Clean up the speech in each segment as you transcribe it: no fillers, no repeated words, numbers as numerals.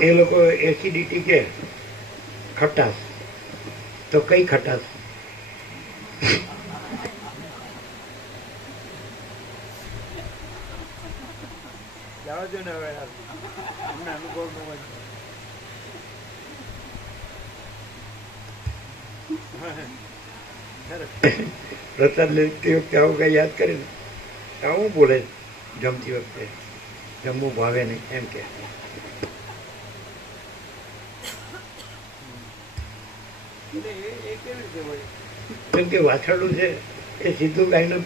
એ લોકો એસિડિટી કે ખટાશ, તો કઈ ખટાશ? જવા દો ને હવે, અમને અનુભવ ન હોય. પ્રસાદ લેતી વખતે આવું કઈ યાદ કરે ને, આવું બોલે જમતી વખતે, જમવું ભાવે નહીં એમ કે. કેમ કે વાછરડું છે એ સીધું ગાયના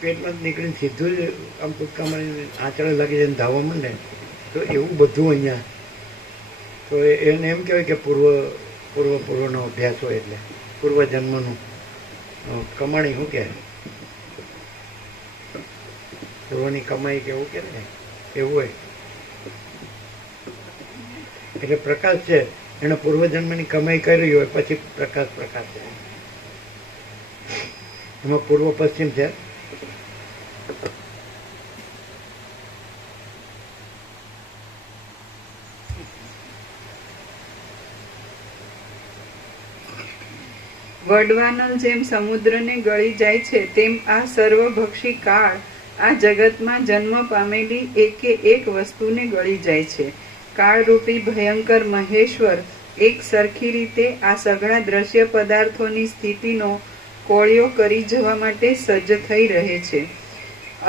પેટમાં નીકળીને સીધું જ આમ કૂદકા મારીને આંચળે લાગી જાય ધાવવા માંડે, તો એવું બધું અહીંયા. તો એને એમ કહેવાય કે પૂર્વનો અભ્યાસ હોય, એટલે પૂર્વજન્મનું કમાણી. શું કે પૂર્વની કમાઈ કે એવું કે ને, એવું હોય. એટલે પ્રકાશ છે એને પૂર્વજન્મની કમાઈ કરી હોય, પછી પ્રકાશ છે. એમાં પૂર્વ પશ્ચિમ છે. વડવાનલ જેમ સમુદ્રને ગળી જાય છે, તેમ આ સર્વભક્ષી કાળ આ જગતમાં જન્મ પામેલી એકે એક વસ્તુને ગળી જાય છે. કાળરૂપી ભયંકર મહેશ્વર એક સરખી રીતે આ સઘળા દ્રશ્ય પદાર્થોની સ્થિતિનો કોળિયો કરી જવા માટે સજ્જ થઈ રહે છે.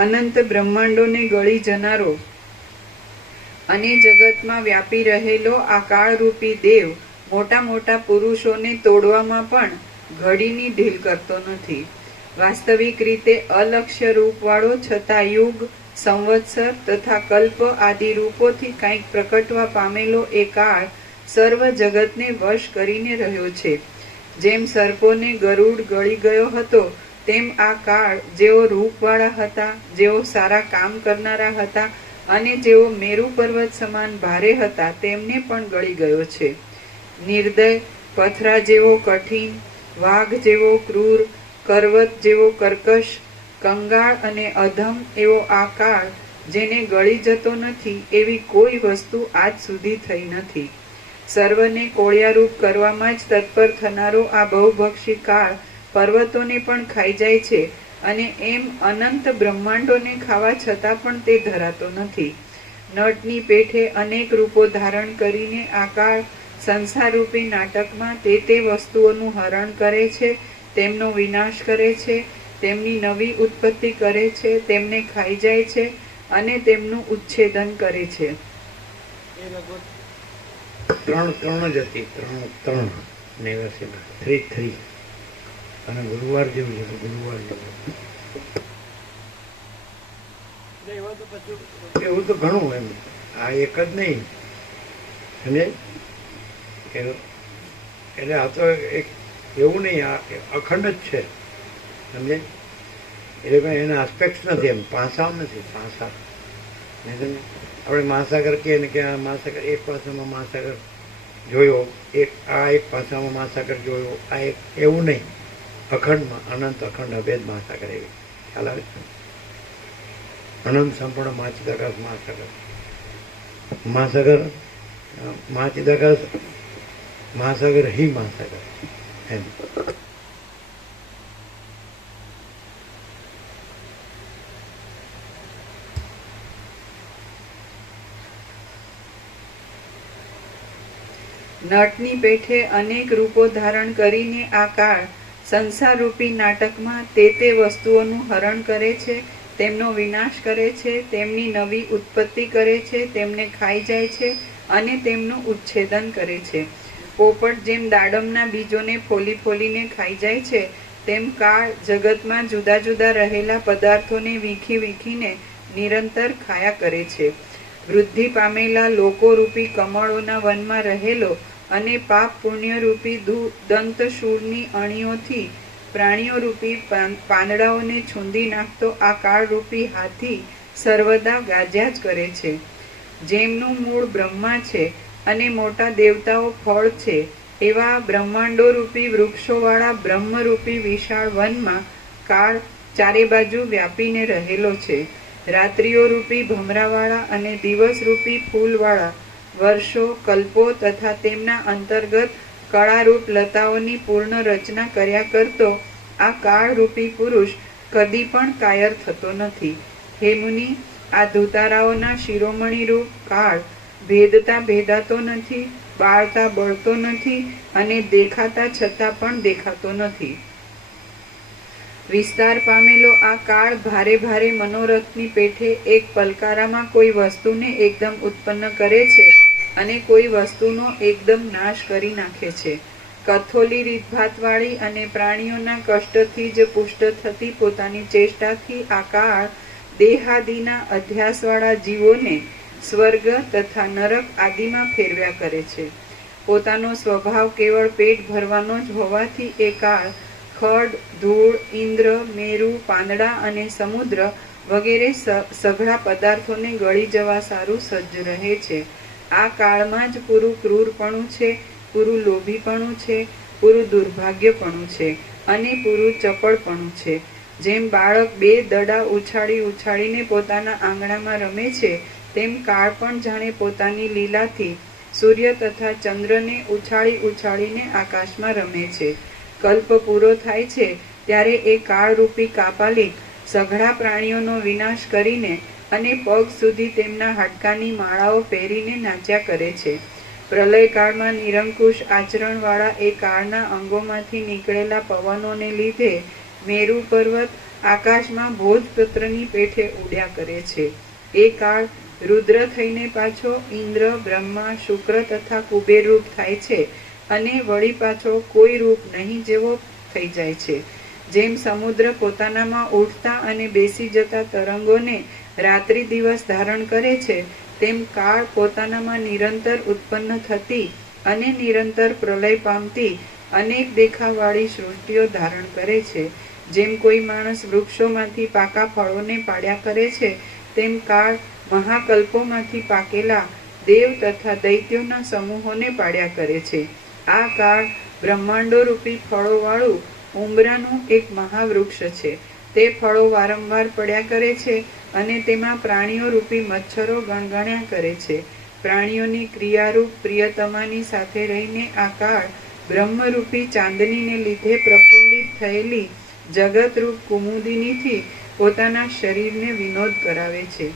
અનંત બ્રહ્માંડોને ગળી જનારો અને જગતમાં વ્યાપી રહેલો આ કાળરૂપી દેવ મોટા મોટા પુરુષોને તોડવામાં પણ ઘડીની ઢીલ કરતો નથી. વાસ્તવિક રીતે અલક્ષ્ય રૂપવાળો છતાં યુગ, સંવત્સર તથા કલ્પ આદિ રૂપોથી કંઈક પ્રકટવા પામેલો એ કાળ સર્વ જગતને વશ કરીને રહ્યો છે. જેમ સર્પોને ગરુડ ગળી ગયો હતો, તેમ આ કાળ જેઓ રૂપવાળા હતા, જેઓ સારા કામ કરનારા હતા અને જેઓ મેરુ પર્વત સમાન ભારે હતા, તેમને પણ ગળી ગયો છે. નિર્દય, પથરા જેવો કઠિન, વાઘ જેવો ક્રૂર, કરવત જેવો કર્કશ, કંગાળ અને અધમ એવો આ કાળ જેને ગળી જતો નથી, એવી કોઈ વસ્તુ આજ સુધી થઈ નથી. સર્વને કોળિયારૂપ કરવામાં જ તત્પર થનારો આ બહુભક્ષી કાળ પર્વતોને પણ ખાઈ જાય છે, અને એમ અનંત બ્રહ્માંડોને ખાવા છતાં પણ તે ધરાતો નથી. નટની પેઠે અનેક રૂપો ધારણ કરીને આ કાળ સંસારરૂપી નાટકમાં તે વસ્તુઓનું હરણ કરે છે, તેમનો વિનાશ કરે છે, તેમની નવી ઉત્પત્તિ કરે છે, તેમને ખાઈ જાય છે અને તેમનું ઉચ્છેદન કરે છે. ત્રણ જ હતી, ત્રણ નેવસીમાં 3 અને ગુરુવાર જેવું છે, ગુરુવાર જેવું. એવું તો ઘણું એમ, આ એક જ નહીં. અને એટલે આ તો એક એવું નહીં, આ અખંડ જ છે, સમજે? એટલે કંઈ એના આસ્પેક્ટ નથી, એમ પાસા નથી, પાસા. આપણે મહાસાગર કહીએ ને કે આ મહાસાગર એક પાસામાં મહાસાગર જોયો, એક પાસામાં મહાસાગર જોયો, આ એક એવું નહીં. અખંડમાં અનંત અખંડ અભેદ મહાસાગર, એવી ખ્યાલ આવે છે. અનંત સંપૂર્ણ મહાચિદાકાશ મહાસાગર, મહાચિદાકાશ મહાસાગર હિ મહાસાગર એમ. નટની પેઠે અનેક રૂપો ધારણ કરીને આ કાળ સંસારરૂપી નાટકમાં તે વસ્તુઓનું હરણ કરે છે, તેમનો વિનાશ કરે છે, તેમની નવી ઉત્પત્તિ કરે છે, તેમને ખાઈ જાય છે અને તેમનું ઉચ્છેદન કરે છે. પોપટ જેમ દાડમના બીજોને ફોલીને ખાઈ જાય છે, તેમ કાળ જગતમાં જુદા જુદા રહેલા પદાર્થોને વીખીને નિરંતર ખાયા કરે છે. વૃદ્ધિ પામેલા લોકોરૂપી કમળોના વનમાં રહેલો અને પાપ પુણ્યરૂપી દંતશૂળની અણીઓથી પ્રાણીઓરૂપી પાંદડાઓને છૂંદી નાખતો આ કાળરૂપી હાથી સર્વદા ગાજ્યા જ કરે છે. જેમનું મૂળ બ્રહ્મા છે અને મોટા દેવતાઓ ફળ છે, એવા બ્રહ્માંડોરૂપી વૃક્ષોવાળા બ્રહ્મરૂપી વિશાળ વનમાં કાળ ચારે બાજુ વ્યાપીને રહેલો છે. રાત્રિઓ રૂપી ભમરાવાળા અને દિવસ રૂપી ફૂલવાળા વર્ષો, કલ્પો તથા તેમના અંતર્ગત કળારૂપ લતાઓની પૂર્ણ રચના કર્યા કરતો આ કાળરૂપી પુરુષ કદી પણ કાયર થતો નથી. હે મુનિ, આ ધુતારાઓના શિરોમણી રૂપ કાળ ભેદતા ભેદાતો નથી, બાળતા બળતો નથી અને દેખાતા છતાં પણ દેખાતો નથી. વિસ્તાર પામેલો આ કાળ ભારે ભારે મનોરથની પેઠે એક પલકારામાં કોઈ વસ્તુને એકદમ ઉત્પન્ન કરે છે અને કોઈ વસ્તુનો એકદમ નાશ કરી નાખે છે. કથોલી રીતભાતવાળી અને પ્રાણીઓના કષ્ટથી જ પુષ્ટ થતી પોતાની ચેષ્ટાથી આ કાળ દેહાદિના અધ્યાસવાળા જીવોને સ્વર્ગ તથા નરક આદિમાં ફેરવ્યા કરે છે. પોતાનો સ્વભાવ કેવળ પેટ ભરવાનો જ હોવાથી એ કાળ ખડ, ધૂળ, ઇન્દ્ર, મેરુ, પાંદડા અને સમુદ્ર વગેરે સઘળા પદાર્થોને ગળી જવા સારું સજ્જ રહે છે. આ કાળમાં જ પૂરું ક્રૂરપણું છે, પૂરું લોભીપણું છે, પૂરું દુર્ભાગ્યપણું છે અને પૂરું ચપળપણું છે. જેમ બાળક બે દડા ઉછાળી ઉછાળીને પોતાના આંગણામાં રમે છે, તેમ કાળ પણ જાણે પોતાની લીલાથી સૂર્ય તથા ચંદ્રને ઉછાળી ઉછાળીને આકાશમાં રમે છે. કલ્પ પૂરો થાય છે ત્યારે એ કાળરૂપી કાપાલિક સઘળા પ્રાણીઓનો વિનાશ કરીને અને પગ સુધી તેમના હાડકાની માળાઓ પહેરીને નાચ્યા કરે છે. પ્રલયકાળમાં નિરંકુશ આચરણવાળા એ કાળના અંગોમાંથી નીકળેલા પવનોને લીધે મેરુ પર્વત આકાશમાં ભોજપત્રની પેઠે ઉડ્યા કરે છે. એ કાળ રુદ્ર થઈને પાછો ઇન્દ્ર, બ્રહ્મા, શુક્ર તથા કુબેર રૂપ થાય છે અને વળી પાછો કોઈ રૂપ નહીં જેવો થઈ જાય છે. જેમ સમુદ્ર પોતાનામાં ઉઠતા અને બેસી જતા તરંગોને રાત્રિ દિવસ ધારણ કરે છે, તેમ કાળ પોતાનામાં નિરંતર ઉત્પન્ન થતી અને નિરંતર પ્રલય પામતી અનેક દેખાવાળી સૃષ્ટિઓ ધારણ કરે છે. જેમ કોઈ માણસ વૃક્ષોમાંથી પાકા ફળોને પાડ્યા કરે છે, તેમ કાળ મહાકલ્પોમાંથી પાકેલા દેવ તથા દૈત્યોના સમૂહોને પાડ્યા કરે છે. આ કાળ બ્રહ્માંડો રૂપી ફળોવાળું ઉંબરાનું એક મહાવૃક્ષ છે. તે ફળો વારંવાર પડ્યા કરે છે અને તેમાં પ્રાણીઓ રૂપી મચ્છરો ગણગણ્યા કરે છે. પ્રાણીઓની ક્રિયારૂપ પ્રિયતમાની સાથે રહીને આ કાળ બ્રહ્મરૂપી ચાંદનીને લીધે પ્રફુલ્લિત થયેલી જગતરૂપ કુમુદિનીથી પોતાના શરીરને વિનોદ કરાવે છે.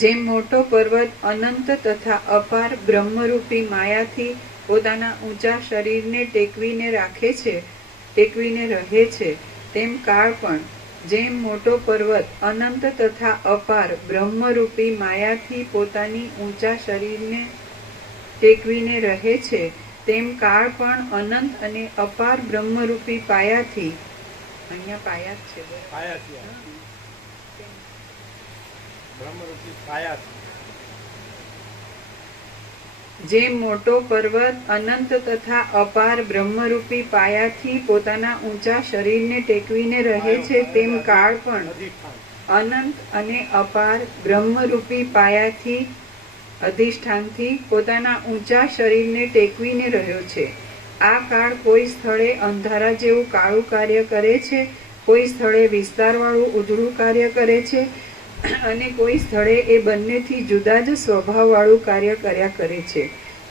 જેમ મોટો પર્વત અનંત તથા અપાર બ્રહ્મરૂપી માયાથી પોતાના ઊંચા શરીરને ટેકવીને રહે છે, તેમ કાળ પણ જેમ મોટો પર્વત અનંત તથા અપાર બ્રહ્મરૂપી માયાથી પોતાની ઊંચા શરીરને ટેકવીને રહે છે, તેમ કાળ પણ અનંત અને અપાર બ્રહ્મરૂપી પાયાથી, અહીંયા પાયા જ છે, પાયાથી બ્રહ્મરૂપી પાયાથી જેમ મોટો પર્વત અનંત તથા અપાર બ્રહ્મરૂપી પાયાથી પોતાના ઊંચા શરીરને ટેકવીને રહે છે, તેમ કાળ પણ અનંત અને અપાર બ્રહ્મરૂપી પાયાથી અધિષ્ઠાનથી પોતાના ઊંચા શરીરને ટેકવીને રહ્યો છે. આ કાળ કોઈ સ્થળે અંધારા જેવું કાળું કાર્ય કરે છે, કોઈ સ્થળે વિસ્તારવાળું ઉજળું કાર્ય કરે છે અને કોઈ સ્થળે એ બંનેથી જુદા જ સ્વભાવવાળું કાર્ય કર્યા કરે છે.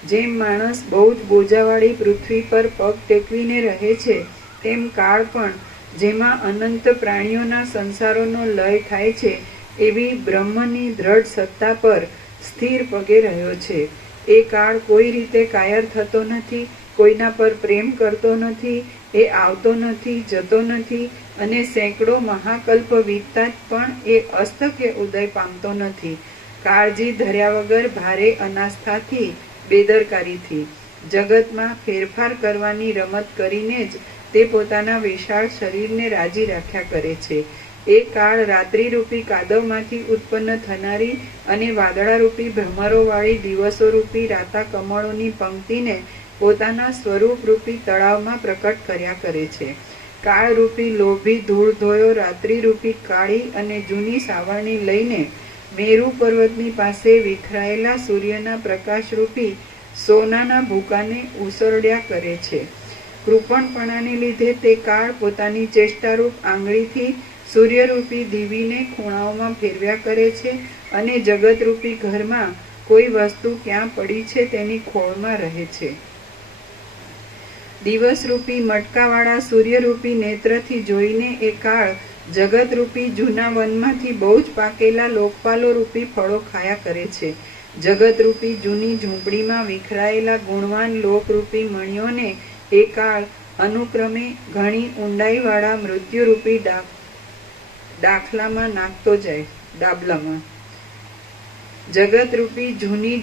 જેમ માણસ બહુ જ બોજાવાળી પૃથ્વી પર પગ ટેકવીને રહે છે, તેમ કાળ પણ જેમાં અનંત પ્રાણીઓના સંસારોનો લય થાય છે, એવી બ્રહ્મની દ્રઢ સત્તા પર સ્થિર પગે રહ્યો છે. એ કાળ કોઈ રીતે કાયર થતો નથી, કોઈના પર પ્રેમ કરતો નથી, એ આવતો નથી, જતો નથી અને સેંકડો મહાકલ્પ વીતતા પણ એ અસ્ત કે ઉદય પામતો નથી. કાળજી ધર્યા વગર ભારે અનાસ્થાથી, બેદરકારીથી જગતમાં ફેરફાર કરવાની રમત કરીને જ તે પોતાના વિશાળ શરીરને રાજી રાખ્યા કરે છે. એ કાળ રાત્રિરૂપી કાદવમાંથી ઉત્પન્ન થનારી અને વાદળારૂપી ભ્રમરોવાળી દિવસોરૂપી રાતા કમળોની પંક્તિને પોતાના સ્વરૂપરૂપી તળાવમાં પ્રકટ કર્યા કરે છે. કાળરૂપી લોભી ધૂળ ધોયો રાત્રિરૂપી કાળી અને જૂની સાવરણી લઈને મેરુ પર્વતની પાસે વિખરાયેલા સૂર્યના પ્રકાશરૂપી સોનાના ભૂકાને ઉસરડ્યા કરે છે. કૃપણપણાને લીધે તે કાળ પોતાની ચેષ્ટારૂપ આંગળીથી સૂર્યરૂપી દીવીને ખૂણાઓમાં ફેરવ્યા કરે છે અને જગતરૂપી ઘરમાં કોઈ વસ્તુ ક્યાં પડી છે તેની ખોળમાં રહે છે. દિવસરૂપી મટકાવાળા સૂર્યરૂપી નેત્રથી જોઈને એ કાળ જગતરૂપી જૂના વનમાંથી બહુ જ પાકેલા લોકપાલો રૂપી ફળો ખાયા કરે છે. જગતરૂપી જૂની ઝૂંપડીમાં વિખરાયેલા ગુણવાન લોકરૂપી મણિઓને એ કાળ અનુક્રમે ઘણી ઊંડાઈવાળા મૃત્યુરૂપી ડાખલામાં નાખતો જાય, ડાબલામાં. જગતરૂપી જૂની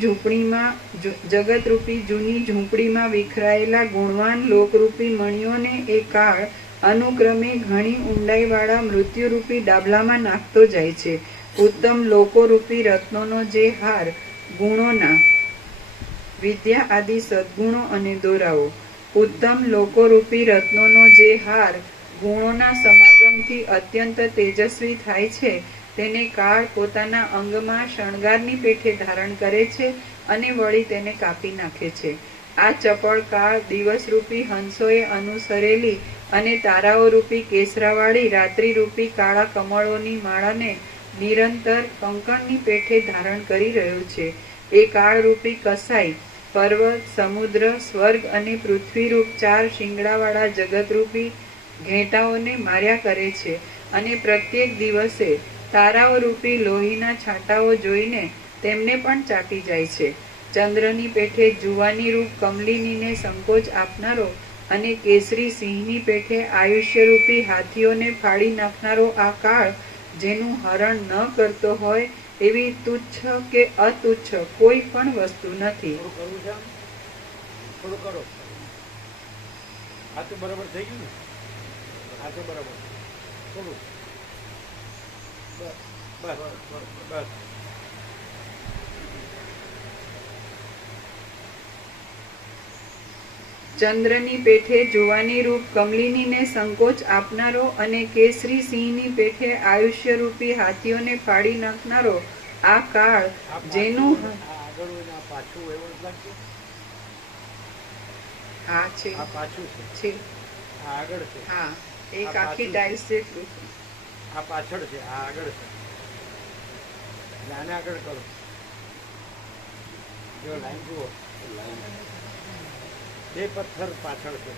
ઝૂંપડીમાં વિખરાયેલા ગુણવાન લોકરૂપી મણિઓને એ કાળ અનુક્રમે ઘણી ઊંડાઈવાળા મૃત્યુરૂપી ડાબલામાં નાખતો જાય છે. ઉત્તમ લોકોરૂપી રત્નોનો જે હાર ગુણોના, વિદ્યા આદિ સદ્ગુણો અને દોરાઓ. ઉત્તમ લોકોરૂપી રત્નોનો જે હાર ગુણોના સમાગમથી અત્યંત તેજસ્વી થાય છે તેને કાળ પોતાના અંગમાં શણગારની પેઠે ધારણ કરે છે અને વળી તેને કાપી નાખે છે. આ ચપળ કાળ દિવસરૂપી હંસોએ અનુસરેલી અને તારાઓરૂપી કેસરાવાળી રાત્રિરૂપી કાળા કમળોની માળાને નિરંતર કંકણની પેઠે ધારણ કરી રહ્યું છે. એ કાળરૂપી કસાઈ પર્વત, સમુદ્ર, સ્વર્ગ અને પૃથ્વીરૂપ 4 શિંગડાવાળા જગતરૂપી ઘેટાઓને માર્યા કરે છે અને પ્રત્યેક દિવસે તારાઓરૂપી લોહીના છાંટાઓ જોઈને તેમને પણ ચાટી જાય છે. ચંદ્રની પેઠે જુવાની રૂપ કમલિનીને સંકોચ આપનારો અને કેસરી સિંહની પેઠે આયુષ્યરૂપી હાથીઓને ફાડી નાખનારો આ કાળ જેનું હરણ ન કરતો હોય એવી તુચ્છ કે અતુચ્છ કોઈ પણ વસ્તુ નથી. થોડું કરવું છે, થોડું કરો. આ તો બરાબર થઈ ગયું ને? આ તો બરાબર. થોડું બસ બસ બસ. ચંદ્રની પેઠે જુવાની રૂપ કમલિનીને સંકોચ આપનારો અને કેસરી સિંહની પેઠે આયુષ્યરૂપી હાથીઓને ફાડી નાખનારો આ કાળ જેનું આગળ હોય ને આ પાછું હોય એવું લાગશે. હા છે, આ પાછું છે, છે. આ આગળ છે, હા, એક આ આખી પાછું ટાઇલ્સ જેટલું છે. આ પાછળ છે, આ આગળ છે. એટલે આને આગળ કરો. જો લાઈન જુઓ, બે પથ્થર પાછળ છે.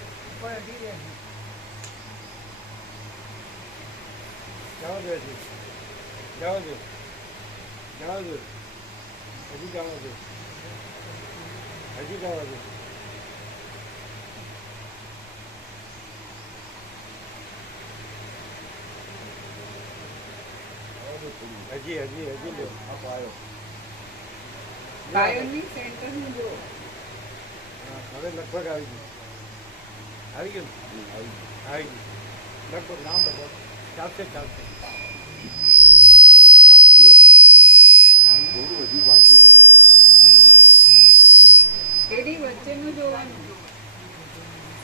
જવા દો, હજી જવા દો, જવા દો, હજી જવા દો, હજી જવા દો. હજી હજી હજી લો. આ પાયો. પાયોની સેન્ટરનું જુઓ. હા, હવે લગભગ આવી ગયું. આવી ગયું ને? આવી ગયું. લગભગ નામ બધા ચાલશે ચાલશે. એની વચ્ચેનું જોવાનું,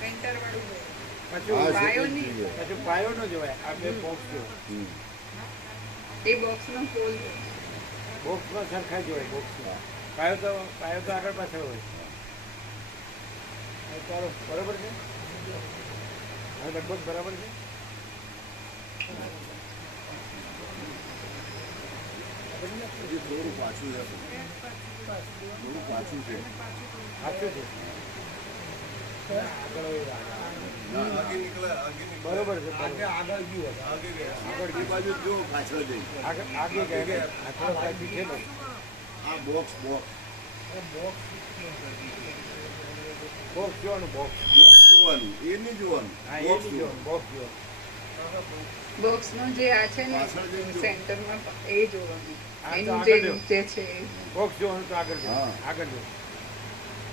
સેન્ટર વાળું જોવાનું. પાછું પાયોની પાછું પાયો નો જોવાય. આ બે બોક્સ જોવાય. એ બોક્સનો પોલ જોવાનો. બોક્સમાં સરખા જોવાય. બોક્સમાં પાયો તો આગળ પાછળ હોય. હવે ચાલો, બરાબર છે? હવે લગભગ બરાબર છે. થોડું પાછું છે, થોડું પાછું છે. સાચું છે. આગળ હોય. ના, આગે નીકળે, આગે નીકળે. બરોબર છે. આગળ ગયું, આગે ગયા. આગળ એ બાજુ જો પાછળ જઈ. આગે ગયા. આ થોડો સાચી છે ને. આ બોક્સ બોક્સ બોક્સ જોવાનું. બોક્સ બોક્સ જોવાનું, એ નહીં જોવાનું. હા, એ બોક્સ નહીં જોવાનું. બોક્સ જોવાનું. બોક્સનો જે આ છે ને પાછળ જઈને જુઓ. સેન્ટરમાં એ જોવાનું. હા, તો એનું આગળ જે જો. નીચે છે એ. બોક્સ જોવાનું તો આગળ જો. હા. આગળ જો.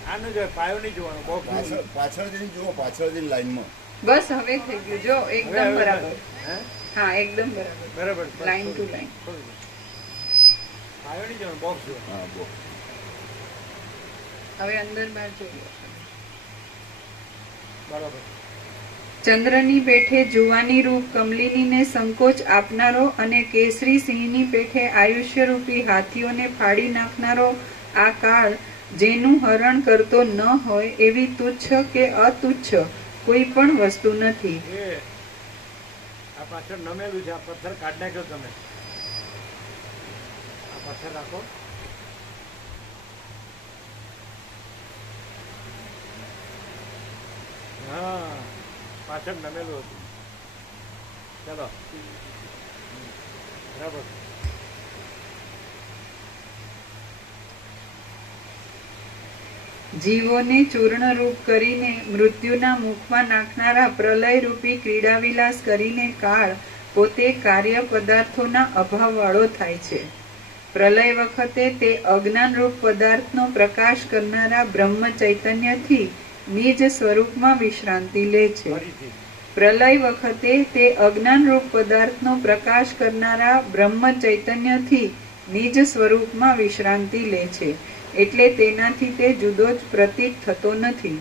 આ ન જોવાય. પાયો નહીં જોવાનો. બોક્સ પાછળ પાછળ જઈને જુઓ, પાછળ જઈને લાઈનમાં. બસ હવે થઈ ગયું જો, એકદમ બરાબર. હે? હા, એકદમ બરાબર. બરાબર. Line to line. પાયો નહીં જોવાનો. બોક્સ જોવાનું. હા, બોક્સ. હવે અંદર બહાર જોઈએ. બરાબર. ચંદ્રની પેઠે જુવાની રૂપ કમલિનીને સંકોચ આપનારો અને કેસરી સિંહની પેઠે આયુષ્યરૂપી હાથીઓને ફાડી નાખનારો આ કાળ જેનું હરણ કરતો ન હોય એવી તુચ્છ કે અતુચ્છ કોઈ પણ વસ્તુ નથી. એ આ પાછળ નમેલું છે. આ પથ્થર કાઢી નાખ્યો તમે. આ પથ્થર રાખો. હા, પાછળ નમેલું હતું. ચલો બરાબર. જીવોને ચૂર્ણરૂપ કરીને મૃત્યુના મુખમાં નાખનારા પ્રલયરૂપી ક્રીડાવિલાસ કરીને કાળ પોતે કાર્ય પદાર્થોના અભાવવાળો થાય છે. પ્રલય વખતે તે અજ્ઞાનરૂપ પદાર્થનો પ્રકાશ કરનારા બ્રહ્મ ચૈતન્યથી નિજ સ્વરૂપમાં વિશ્રાંતિ લે છે. ફરીથી પ્રલય વખતે તે અજ્ઞાનરૂપ પદાર્થનો પ્રકાશ કરનારા બ્રહ્મ ચૈતન્યથી નિજ સ્વરૂપમાં વિશ્રાંતિ લે છે. એટલે તેનાથી તે જુદો જ પ્રતીત થતો નથી.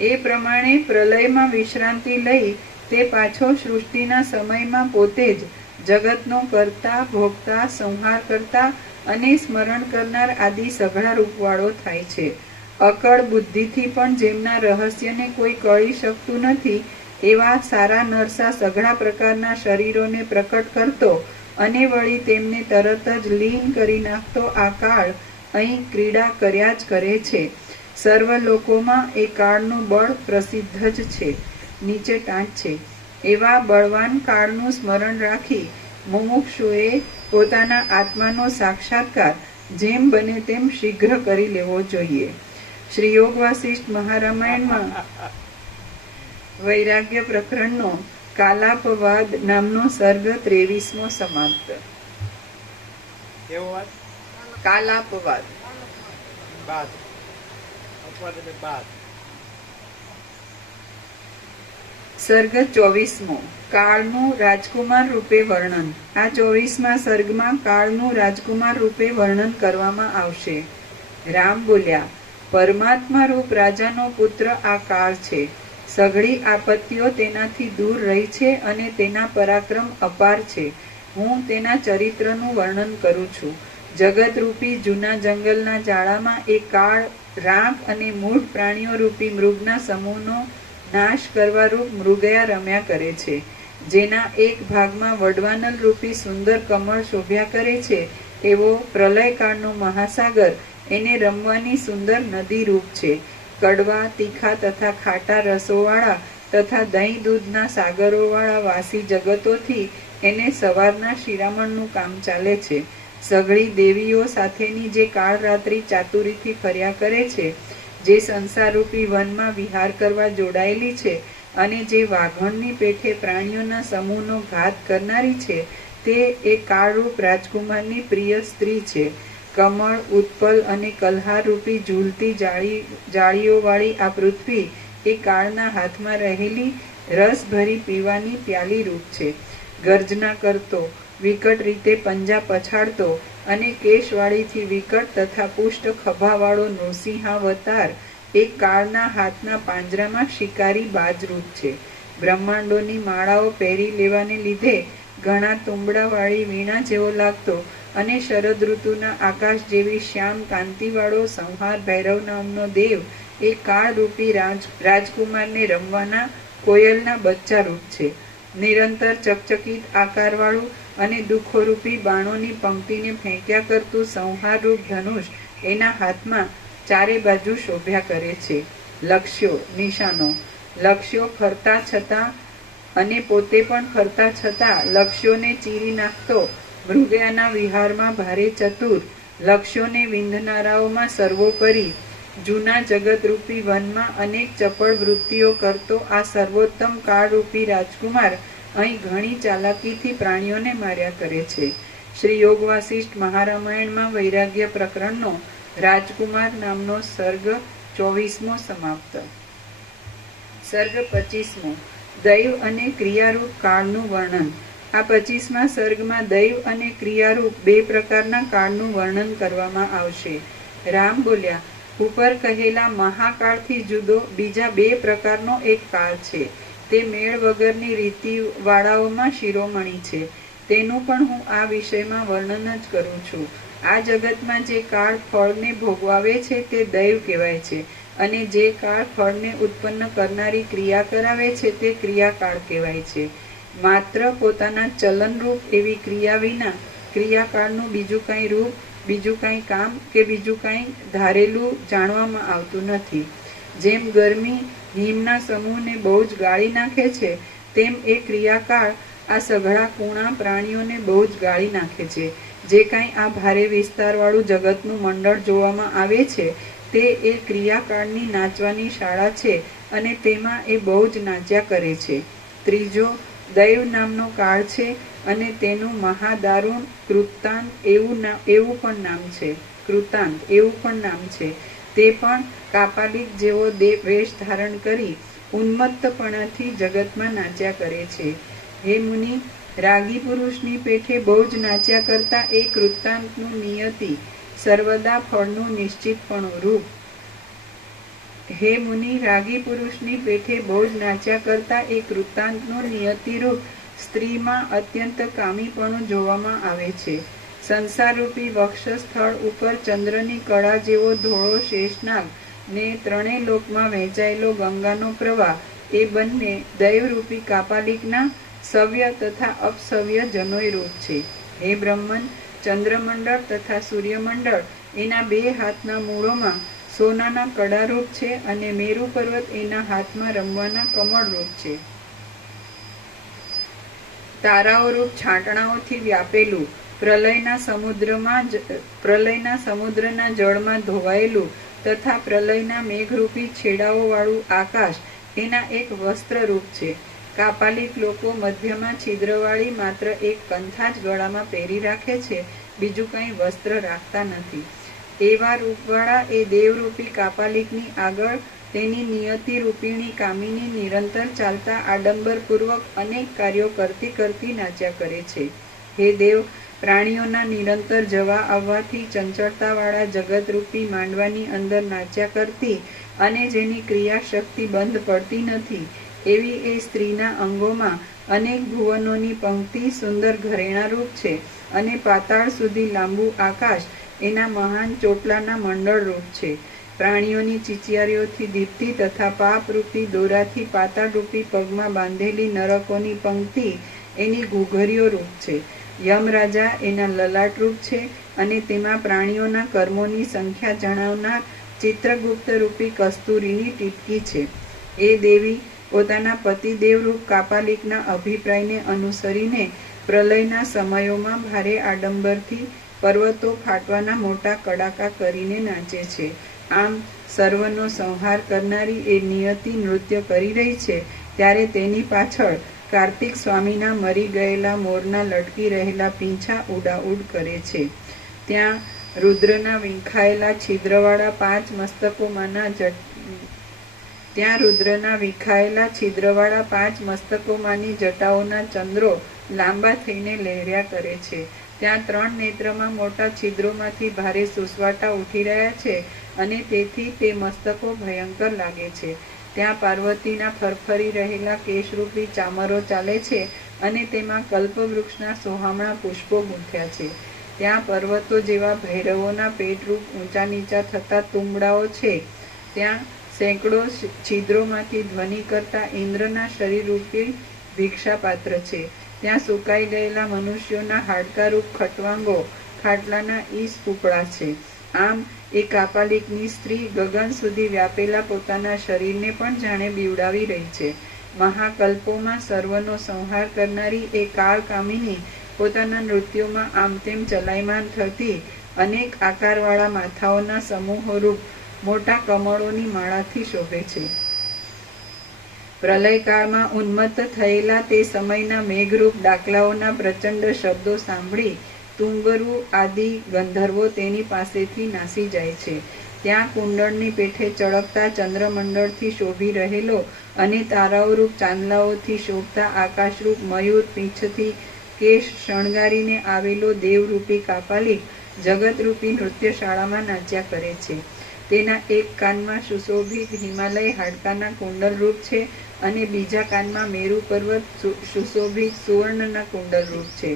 એ પ્રમાણે પ્રલયમાં વિશ્રાંતિ લઈ તે પાછો સૃષ્ટિના સમયમાં પોતે જ જગતનો કરતા, ભોગતા, સંહાર કરતા અને સ્મરણ કરનાર આદિ સઘળા રૂપવાળો થાય છે. અકળ બુદ્ધિથી પણ જેમના રહસ્યને કોઈ કળી શકતું નથી એવા સારા નરસા સઘળા પ્રકારના શરીરોને પ્રકટ કરતો અને વળી તેમને તરત જ લીન કરી નાખતો આ કાળ અહીં ક્રીડા કર્યા જ કરે છે. સર્વ લોકોમાં એ કાળનું બળ પ્રસિદ્ધ જ છે. નીચે ટાંચ છે. એવા બળવાન કાળનું સ્મરણ રાખી મુમુક્ષુએ પોતાના આત્માનો સાક્ષાત્કાર જેમ બને તેમ શીઘ્ર કરી લેવો જોઈએ. શ્રી યોગ વાસિષ્ઠ મહારામાયણમાં વૈરાગ્ય પ્રકરણનો કાલાપવાદ નામનો સર્ગ 23મો સમાપ્ત. કેવો વાત? કાલાપવાદ. બાદ અપવાદ એટલે બાદ. સર્ગ 24મો કાળનું રાજકુમાર રૂપે વર્ણન. આ 24મા સર્ગમાં કાળનું રાજકુમાર રૂપે વર્ણન કરવામાં આવશે. રામ બોલ્યા, પરમાત્મા રૂપ રાજાનો પુત્ર આ કાળ છે. સઘળી આપત્તિઓ તેનાથી દૂર રહી છે અને તેના પરાક્રમ અપાર છે. હું તેના ચરિત્રનું વર્ણન કરું છું. જગતરૂપી જૂના જંગલના જાળામાં એ કાળ રાખ અને મૂઢ પ્રાણીઓ રૂપી મૃગના સમૂહનો નાશ કરવા રૂપ મૃગયા રમ્યા કરે છે. જેના એક ભાગમાં વડવાનલ રૂપી સુંદર કમળ શોભ્યા કરે છે એવો પ્રલયકાળનો મહાસાગર એને રમવાની સુંદર નદી રૂપ છે. કડવા, તીખા તથા ખાટા રસોવાળા તથા દહીં દૂધના સાગરોવાળા વાસી જગતોથી એને સવારના શિરામણનું કામ ચાલે છે. સઘળી દેવીઓ સાથેની જે કાળરાત્રિ ચાતુરીથી ફર્યા કરે છે, જે સંસારરૂપી વનમાં વિહાર કરવા જોડાયેલી છે અને જે વાઘણની પેઠે પ્રાણીઓના સમૂહનો ઘાત કરનારી છે, તે એ કાળરૂપ રાજકુમારની પ્રિય સ્ત્રી છે. કમળ, ઉત્પલ અને કલ્હાર રૂપી ઝૂલતી જાળીઓવાળી આ પૃથ્વી એ કાળના હાથમાં રહેલી રસભરી પીવાની પ્યાલી રૂપ છે. ગર્જના કરતો, વિકટ રીતે પંજા પછાડતો અને કેશવાળીથી વિકટ તથા પુષ્ટ ખભાવાળો નૃસિંહાવતાર એ કાળના હાથના પાંજરામાં શિકારી બાજરૂપ છે. બ્રહ્માંડોની માળાઓ પહેરી લેવાને લીધે ઘણા તુંબડાવાળી વીણા જેવો લાગતો અને શરદ ઋતુના આકાશ જેવી શ્યામ કાંતિવાળો સંહાર ભૈરવ નામનો દેવ એ કાળરૂપી રાજકુમારને રમવાના કોયલના બચ્ચા રૂપ છે. નિરંતર ચકચકિત આકારવાળું અને દુઃખોરૂપી બાણોની પંક્તિને ફેંક્યા કરતું સંહારરૂપ ધનુષ એના હાથમાં ચારે બાજુ શોભ્યા કરે છે. લક્ષ્યો, નિશાનો. લક્ષ્યો ફરતા છતાં અને પોતે પણ ફરતા છતાં લક્ષ્યોને ચીરી નાખતો મૃગયાના વિહારમાં ભારે ચતુર, લક્ષ્યોને વિંધનારાઓમાં સર્વોપરી, જૂના જગતરૂપી વનમાં અનેક ચપળ વૃત્તિઓ કરતો આ સર્વોત્તમ કાળરૂપી રાજકુમાર અહીં ઘણી ચાલાકીથી પ્રાણીઓને માર્યા કરે છે. શ્રી યોગ વાસિષ્ઠ મહારામાયણમાં વૈરાગ્ય પ્રકરણનો રાજકુમાર નામનો સર્ગ 24મો સમાપ્ત. સર્ગ 25મો દૈવ અને ક્રિયારૂપ કાળનું વર્ણન. આ 25મા સર્ગમાં દૈવ અને ક્રિયારૂપ બે પ્રકારના કાળનું વર્ણન કરવામાં આવશે. રામ બોલ્યા, ઉપર કહેલા મહાકાળથી જુદો બીજા બે પ્રકારનો એક કાળ છે. તે મેળ વગરની રીતિવાળાઓમાં શિરોમણી છે. તેનું પણ હું આ વિષયમાં વર્ણન જ કરું છું. આ જગતમાં જે કાળ ફળને ભોગવાવે છે તે દૈવ કહેવાય છે અને જે કાળ ફળને ઉત્પન્ન કરનારી ક્રિયા કરાવે છે તે ક્રિયાકાળ કહેવાય છે. માત્ર પોતાના ચલનરૂપ એવી ક્રિયા વિના ક્રિયાકાળનું બીજું કાંઈ રૂપ, બીજું કાંઈ કામ કે બીજું કાંઈ ધારેલું જાણવામાં આવતું નથી. જેમ ગરમી હિમના સમૂહને બહુ જ ગાળી નાખે છે, તેમ એ ક્રિયાકાળ આ સઘળા કૂણા પ્રાણીઓને બહુ જ ગાળી નાખે છે. જે કાંઈ આ ભારે વિસ્તારવાળું જગતનું મંડળ જોવામાં આવે છે તે એ ક્રિયાકાળની નાચવાની શાળા છે અને તેમાં એ બહુ જ નાચ્યા કરે છે. ત્રીજો દૈવ નામનો કાળ છે અને તેનું મહાદારુણ કૃતાંત એવું પણ નામ છે. તે પણ કાપાલિક જેવો વેશ ધારણ કરી ઉન્મત્તપણાથી જગતમાં નાચ્યા કરે છે. હે મુનિ, રાગી પુરુષની પેઠે બહુ જ નાચ્યા કરતા એ કૃતાંતનું નિયતિ સર્વદા ફળનું નિશ્ચિતપણું રૂપ. હે મુનિ, રાગી પુરુષની પેઠે બહુ જ નાચ્યા કરતા એ કૃતાંતનું નિયતિરૂપ સ્ત્રીમાં અત્યંત કામીપણું જોવામાં આવે છે. સંસારરૂપી વક્ષસ્થળ ઉપર ચંદ્રની કળા જેવો ધોળો શેષનાગ ને ત્રણેય લોકમાં વહેંચાયેલો ગંગાનો પ્રવાહ એ બંને દૈવરૂપી કાપાલિકના સવ્ય તથા અપસવ્ય જનોય રૂપ છે. હે બ્રહ્મન, ચંદ્રમંડળ તથા સૂર્યમંડળ એના બે હાથના મૂળોમાં સોનાના કડારૂપ છે અને મેરુ પર્વત એના હાથમાં રમવાના કમળરૂપ છે. તારાઓરૂપ છાંટણાઓથી વ્યાપેલું પ્રલયના સમુદ્રના જળમાં ધોવાયેલું તથા પ્રલયના મેઘરૂપી છેડાઓવાળું આકાશ એના એક વસ્ત્રરૂપ છે. કાપાલિક લોકો મધ્યમાં છિદ્રવાળી માત્ર એક કંથા જ ગળામાં પહેરી રાખે છે, બીજું કંઈ વસ્ત્ર રાખતા નથી. એવા રૂપવાળા એ દેવરૂપી કાપાલિકની આગળ તેની નિયતિ રૂપિણી કામિની નિરંતર ચાલતા આડંબરપૂર્વક અનેક કાર્યો કરતી કરતી નાચ્યા કરે છે. હે દેવ, પ્રાણીઓના નિરંતર જવા આવવાથી ચંચળતાવાળા જગતરૂપી માંડવાની અંદર નાચ્યા કરતી અને જેની ક્રિયાશક્તિ બંધ પડતી નથી એવી એ સ્ત્રીના અંગોમાં અનેક ભુવનોની પંક્તિ સુંદર ઘરેણારૂપ છે અને પાતાળ સુધી લાંબુ આકાશ એના મહાન ચોટલાના મંડળરૂપ છે. પ્રાણીઓની ચીચિયારીઓથી દીપતી તથા પાપરૂપી દોરાથી પાતાળરૂપી પગમાં બાંધેલી નરકોની પંક્તિ એની ઘૂઘરીઓ રૂપ છે. યમરાજા એના લલાટરૂપ છે અને તેમાં પ્રાણીઓના કર્મોની સંખ્યા જણાવનાર ચિત્રગુપ્ત રૂપી કસ્તુરીની ટીપકી છે. એ દેવી પોતાના પતિદેવરૂપ કાપાલિકના અભિપ્રાયને અનુસરીને પ્રલયના સમયોમાં ભારે આડંબરથી પર્વતો ફાટવાના મોટા કડાકા કરીને નાચે છે. આમ સર્વનો સંહાર કરનારી એ નિયતિ નૃત્ય કરી રહી છે ત્યારે તેની પાછળ કાર્તિક સ્વામીના મરી ગયેલા મોરના લટકી રહેલા પીંછા ઉડાઉડ કરે છે. ત્યાં રુદ્રના વિંખાયેલા છિદ્રવાળા પાંચ મસ્તકોમાંની જટાઓના ચંદ્રો લાંબા થઈને લહેર્યા કરે છે. ત્યાં 3 નેત્રમાં મોટા છિદ્રોમાંથી ભારે સુસવાટા ઉઠી રહ્યા છે અને તેથી તે મસ્તકો ભયંકર લાગે છે. ત્યાં પાર્વતીના ફરફરી રહેલા કેશરૂપી ચામરો ચાલે છે અને તેમાં કલ્પવૃક્ષના સોહામણા પુષ્પો ગૂંથ્યા છે. ત્યાં પર્વતો જેવા ભૈરવોના પેટરૂપ ઊંચા નીચા થતા તુંબડાઓ છે. ત્યાં સેંકડો છિદ્રોમાંથી ધ્વનિ કરતા ઇન્દ્રના શરીરરૂપી ભિક્ષાપાત્ર છે. ત્યાં સુકાઈ ગયેલા મનુષ્યોના હાડકારૂપ ખટવાંગો ખાટલાના ઈસ કૂપડા છે. આમ એ કાપાલિકની સ્ત્રી ગગન સુધી વ્યાપેલા પોતાના શરીરને પણ જાણે બીવડાવી રહી છે. મહાકલ્પોમાં સર્વનો સંહાર કરનારી એ કાળકામિની પોતાના નૃત્યોમાં આમ તેમ ચલાયમાન થતી અનેક આકારવાળા માથાઓના સમૂહોરૂપ મોટા કમળોની માળાથી શોભે છે. પ્રલયકાળમાં ઉન્મત્ત થયેલા તે સમયના મેઘરૂપ ડાકલાઓના પ્રચંડ શબ્દો સાંભળી તુંગરુ આદિ ગંધર્વો તેની પાસેથી નાસી જાય છે. ત્યાં કુંડળની પેઠે ચળકતા ચંદ્રમંડળથી શોભી રહેલો અને તારાઓરૂપ ચાંદલાઓથી શોભતા આકાશરૂપ મયુર પીંછથી કેશ શણગારીને આવેલો દેવરૂપી કાપાલિક જગતરૂપી નૃત્યશાળામાં નાચ્યા કરે છે. તેના એક કાનમાં સુશોભિત હિમાલય હાડકાના કુંડલરૂપ છે અને બીજા કાનમાં મેરુ પર્વત સુશોભિત સુવર્ણના કુંડલરૂપ છે.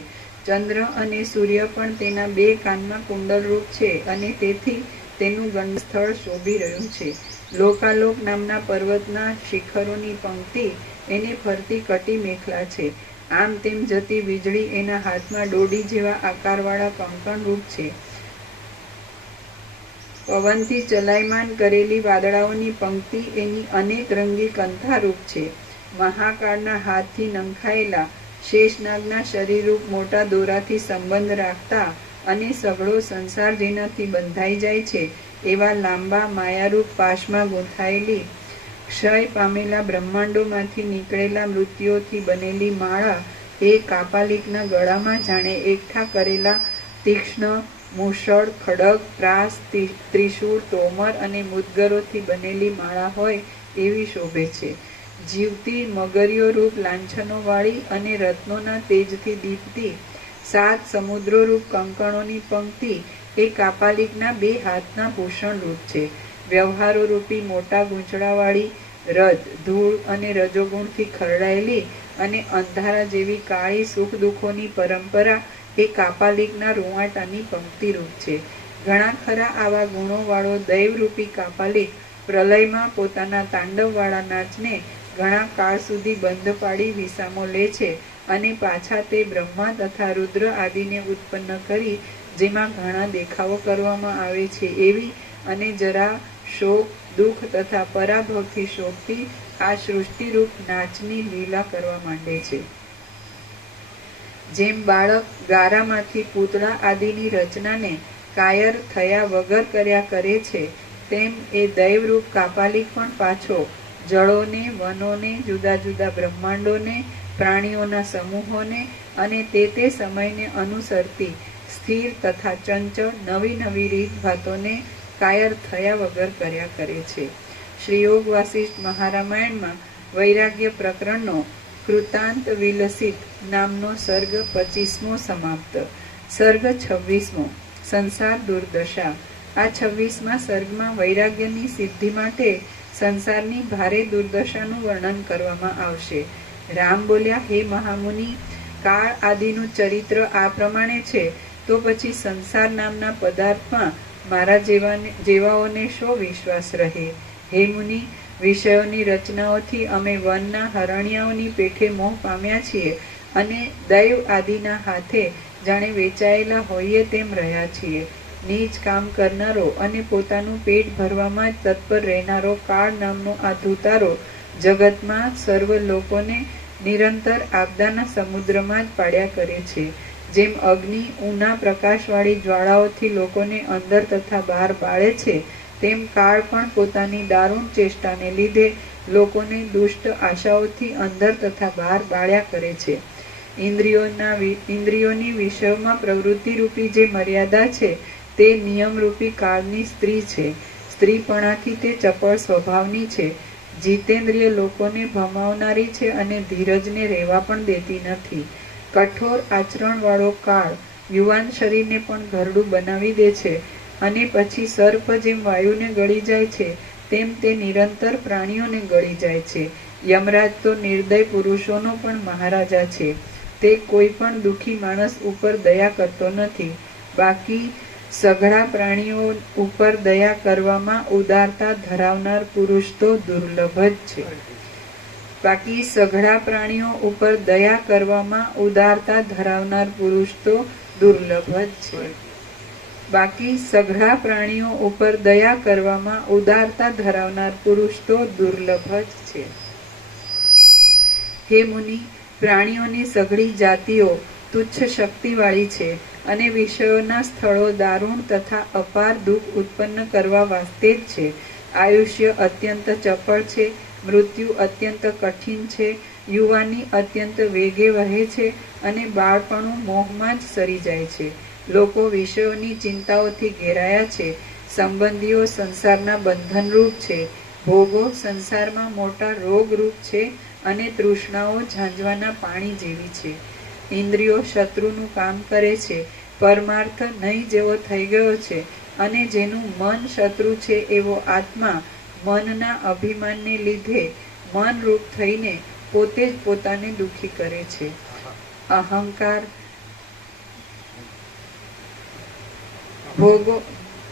ચંદ્ર અને સૂર્ય પણ તેના 2 કાનમાં કુંડલરૂપ છે અને તેથી તેનું ગંડસ્થળ શોભી રહ્યું છે. લોકાલોક નામના પર્વતના શિખરોની પંક્તિ એને ફરતી કટી મેખલા છે. આમ તેમ જતી વીજળી એના હાથમાં દોડી જેવા આકારવાળા કંકણ રૂપ છે. પવનથી ચલાયમાન કરેલી વાદળાઓની પંક્તિ એની અનેક રંગી કંથારૂપ છે. મહાકાળના હાથથી નંખાયેલા શેષનાગના શરીરરૂપ મોટા દોરાથી સંબંધ રાખતા અને સઘળો સંસાર જેનાથી બંધાઈ જાય છે એવા લાંબા માયારૂપ પાશમાં ગૂંથાયેલી ક્ષય પામેલા બ્રહ્માંડોમાંથી નીકળેલા મૃત્યુઓથી બનેલી માળા એ કાપાલિકના ગળામાં જાણે એકઠા કરેલા તીક્ષ્ણ મૂષળ, ખડગ, ત્રાસ, ત્રિશૂળ, તોમર અને મુદ્ગરોથી બનેલી માળા હોય એવી શોભે છે. જીવતી મગરીઓ રૂપ લાંછનોવાળી અને રત્નોના તેજથી દીપતી 7 સમુદ્રો રૂપ કંકણોની પંક્તિ એ કાપાલિકના 2 હાથના ભૂષણ રૂપ છે. વ્યવહારો રૂપી મોટા ગૂંચળાવાળી રજ, ધૂળ અને રજોગુણથી ખરડાયેલી અને અંધારા જેવી કાળી સુખ દુઃખોની પરંપરા એ કાપાલિકના રૂવાટાની પંક્તિ રૂપ છે. ઘણા ખરા આવા ગુણોવાળો દૈવરૂપી કાપાલિક પ્રલયમાં પોતાના તાંડવવાળા નાચને ઘણા કાળ સુધી બંધ પાડી વિસામો લે છે અને પાછા તે બ્રહ્મા તથા રુદ્ર આદિને ઉત્પન્ન કરી જેમાં ઘણા દેખાવો કરવામાં આવે છે એવી અને જરા શોક, દુઃખ તથા પરાભવથી શોભતી આ સૃષ્ટિરૂપ નાચની લીલા કરવા માંડે છે. જેમ બાળક ગારામાંથી પૂતળા આદિની રચનાને કાયર થયા વગર કર્યા કરે છે તેમ એ દૈવરૂપ કાપાલિક પણ પાછો જળોને, વનોને, જુદા જુદા બ્રહ્માંડોને, પ્રાણીઓના સમૂહોને અને તે સમયને અનુસરતી સ્થિર તથા ચંચળ નવી નવી રીતભાતોને કાયર થયા વગર કર્યા કરે છે. શ્રી યોગ વાસિષ્ઠ મહારામાયણમાં વૈરાગ્ય પ્રકરણનો કૃતાંત વિલસિત નામનો સર્ગ 25મો સમાપ્ત. સર્ગ 26મો સંસાર દુર્દશા. આ 26મા સર્ગમાં વૈરાગ્યની સિદ્ધિ માટે સંસારની ભારે દુર્દશાનું વર્ણન કરવામાં આવશે. રામ બોલ્યા, હે મહામુનિ, કાળ આદિનું ચરિત્ર આ પ્રમાણે છે તો પછી સંસાર નામના પદાર્થમાં મારા જેવાઓને શો વિશ્વાસ રહે? હે મુનિ, વિષયોની રચનાઓથી અમે વનના હરણિયાઓની પેઠે મોહ પામ્યા છીએ અને દૈવ આદિના હાથે જાણે વેચાયેલા હોઈએ તેમ રહ્યા છીએ. નીચ કામ કરનારો અને પોતાનું પેટ ભરવામાં જ તત્પર રહેનારો કાળ નામનો આ ધૂતારો જગતમાં સર્વ લોકોને નિરંતર આપદાના સમુદ્રમાં જ પાડ્યા કરે છે. જેમ અગ્નિ ઊના પ્રકાશવાળી જ્વાળાઓથી લોકોને અંદર તથા બહાર બાળે છે તેમ કાળ પણ પોતાની દારૂણ ચેષ્ટાને લીધે લોકોને દુષ્ટ આશાઓથી અંદર તથા બહાર બાળ્યા કરે છે. ઇન્દ્રિયોની વિષયોમાં પ્રવૃત્તિ રૂપી જે મર્યાદા છે તે નિયમરૂપી કાળની સ્ત્રી છે. સ્ત્રીપણાથી તે ચપળ સ્વભાવની છે. જીતેન્દ્રિય લોકોને ભમાવનારી છે અને ધીરજને રહેવા પણ દેતી નથી. કઠોર આચરણવાળો કાળ યુવાન શરીરને પણ ઘરડું બનાવી દે છે અને પછી સર્પ જેમ વાયુને ગળી જાય છે તેમ તે નિરંતર પ્રાણીઓને ગળી જાય છે. યમરાજ તો નિર્દય પુરુષોનો પણ મહારાજા છે. તે કોઈ પણ દુઃખી માણસ ઉપર દયા કરતો નથી. બાકી સઘળા પ્રાણીઓ ઉપર દયા કરવામાં ઉદારતા ધરાવનાર પુરુષ તો દુર્લભ જ છે. બાકી સઘળા પ્રાણીઓ ઉપર દયા કરવામાં ઉદારતા ધરાવનાર પુરુષ તો દુર્લભ જ છે. બાકી સઘળા પ્રાણીઓ ઉપર દયા કરવામાં ઉદારતા ધરાવનાર પુરુષ તો દુર્લભ જ છે. હે મુનિ, પ્રાણીઓની સઘળી જાતિઓ તુચ્છ શક્તિવાળી છે અને વિષયોના સ્થળો દારૂણ તથા અપાર દુઃખ ઉત્પન્ન કરવા વાસ્તે જ છે. આયુષ્ય અત્યંત ચપળ છે, મૃત્યુ અત્યંત કઠિન છે, યુવાની અત્યંત વેગે વહે છે અને બાળપણું મોહમાં જ સરી જાય છે. લોકો વિષયોની ચિંતાઓથી ઘેરાયા છે. સંબંધીઓ સંસારના બંધનરૂપ છે. ભોગો સંસારમાં મોટા રોગરૂપ છે અને તૃષ્ણાઓ ઝાંઝવાના પાણી જેવી છે. ઇન્દ્રિયો શત્રુનું કામ કરે છે. પરમાર્થ નહીં જેવો થઈ ગયો છે અને જેનું મન શત્રુ છે એવો આત્મા મનના અભિમાનને લીધે મનરૂપ થઈને પોતે જ પોતાને દુઃખી કરે છે. અહંકાર ભોગો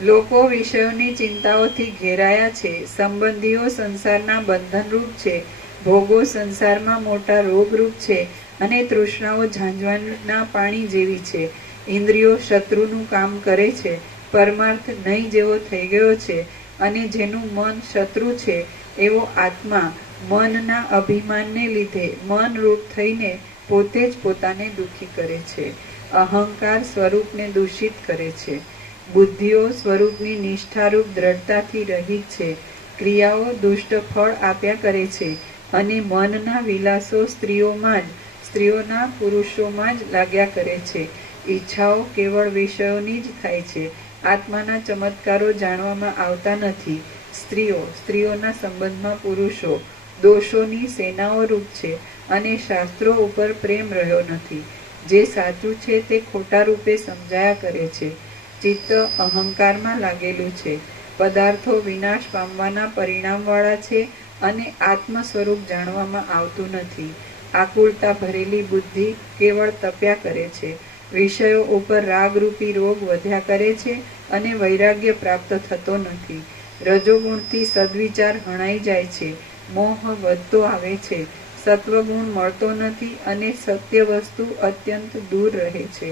લોકો વિષયોની ચિંતાઓથી ઘેરાયા છે. સંબંધીઓ સંસારના બંધનરૂપ છે. ભોગો સંસારમાં મોટા રોગરૂપ છે અને તૃષ્ણાઓ ઝાંઝવાના પાણી જેવી છે. ઇન્દ્રિયો શત્રુનું કામ કરે છે, પરમાર્થ નહીં જેવો થઈ ગયો છે, અને જેનું મન શત્રુ છે એવો આત્મા મનના અભિમાનને લીધે મનરૂપ થઈને પોતે જ પોતાને દુઃખી કરે છે. અહંકાર સ્વરૂપને દૂષિત કરે છે. બુદ્ધિઓ સ્વરૂપની નિષ્ઠારૂપ દ્રઢતાથી રહિત છે. ક્રિયાઓ દુષ્ટ ફળ આપ્યા કરે છે, અને મનના વિલાસો સ્ત્રીઓના પુરુષોમાં જ લાગ્યા કરે છે. ઈચ્છાઓ કેવળ વિષયોની જ થાય છે. આત્માના ચમત્કારો જાણવામાં આવતા નથી. સ્ત્રીઓના સંબંધમાં પુરુષો દોષોની સેનાઓ રૂપ છે, અને શાસ્ત્રો ઉપર પ્રેમ રહ્યો નથી. જે સાચું છે તે ખોટા રૂપે સમજાયા કરે છે. ચિત્ત અહંકારમાં લાગેલું છે. પદાર્થો વિનાશ પામવાના પરિણામવાળા છે, અને આત્મ સ્વરૂપ જાણવામાં આવતું નથી. આકુળતા ભરેલી બુદ્ધિ કેવળ તપ્યા કરે છે. વિષયો ઉપર રાગરૂપી રોગ વધ્યા કરે છે, અને વૈરાગ્ય પ્રાપ્ત થતો નથી. રજોગુણથી સદ્વિચાર હણાઈ જાય છે. મોહ વધતો આવે છે. સત્વગુણ મળતો નથી, અને સત્ય વસ્તુ અત્યંત દૂર રહે છે.